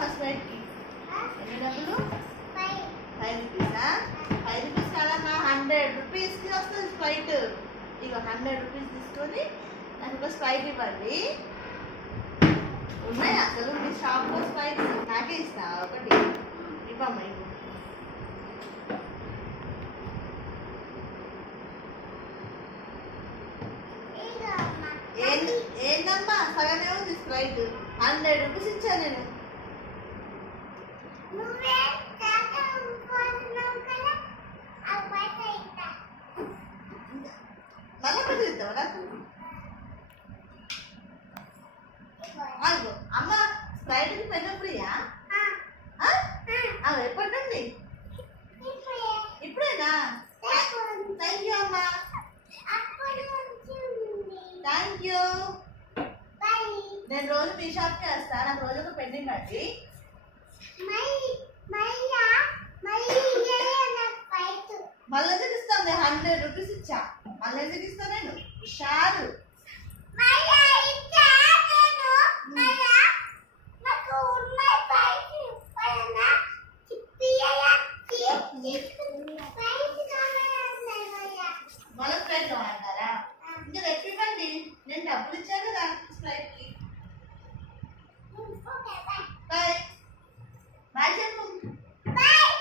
first బయటికి ఎన్ని డబ్బులు 5 రూపీసా 5 రూపీస్ కదా 100 రూపీస్కి వస్తుంది స్ప్రైట్ ఇక 100 రూపీస్ తీసుకొని నాకు ఒక స్ప్రైట్ ఇవ్వండి ఉన్నాయి అసలు మీ షాప్లో స్ప్రైట్ నాకే ఇస్తా ఒకటి ఇవ్వమ్మా ఇవ్వు ఏందమ్మా సగమే ఉంది స్ప్రైట్ 100 రూపీస్ ఇచ్చాను నేను మళ్ళీ ఒకటి ఇద్దాం నాకు అదిగో అమ్మ స్ప్రైట్కి పెద్ద ఫ్రీయా ఎప్పటి నుండి ఇప్పుడేనా థ్యాంక్ యూ అమ్మా థ్యాంక్ యూ నేను రోజు మీ షాప్కి వస్తా నాకు రోజు ఒక పెండింగ్ కట్టి మళ్ళీ ఎందుకు ఇస్తాను 100 రూపీస్ ఇచ్చా మళ్ళీ ఎందుకు ఇస్తాను నేను హుషారు మళ్ళీ స్ప్రైట్ కావాలంటారా ఇంకా తెప్పివ్వండి నేను డబ్బులు ఇచ్చాను కదా స్ప్రైట్కి బాయ్ బాయ్